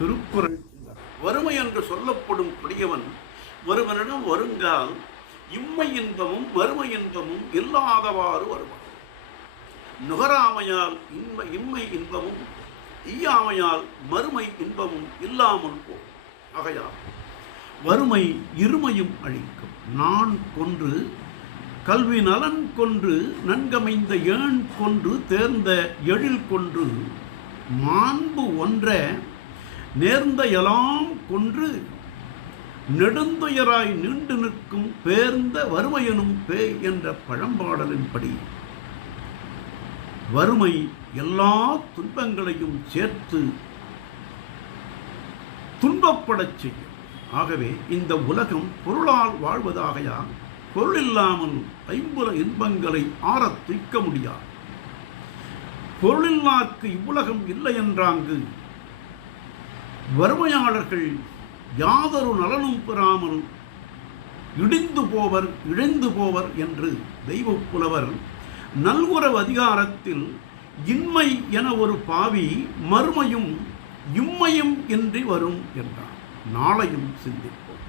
திருக்குறள் வறுமை என்று சொல்லப்படும் கொடியவன் ஒருவனிடம் வருங்கால் இம்மை இன்பமும் வறுமை இன்பமும் இல்லாதவாறு வருவான். நுகராமையால் இன்மை இம்மை இன்பமும் ஈயாமையால் மறுமை இன்பமும் இல்லாமல் போகும். ஆகையால் வறுமை இருமையும் அழிக்கும். நான் கொன்று கல்வி நலன் கொன்று நன்கமைந்த ஏன் கொன்று தேர்ந்த எழில் கொன்று மாண்பு ஒன்ற நேர்ந்த எலாம் கொன்று நெடுந்துயராய் நீண்டு நிற்கும் பேர்ந்த வறுமையனும் பேய் என்ற பழம்பாடலின்படி வறுமை எல்லா துன்பங்களையும் சேர்த்து துன்பப்படச் செய்யும். ஆகவே இந்த உலகம் பொருளால் வாழ்வதாகையால் பொருள் இல்லாமல் ஐம்புல இன்பங்களை ஆற துய்க்க முடியாது. பொருளில்லார்க்கு இவ்வுலகம் இல்லை என்றாங்கு வறுமையாளர்கள் யாதொரு நலனும் பெறாமல் இடிந்து போவர் இழந்து போவர் என்று தெய்வ புலவர் நல்குறவு அதிகாரத்தில் இன்மை என ஒரு பாவி மறுமையும் இம்மையும் இன்றி வரும் என்றார். நாளையும் சிந்திப்போம்.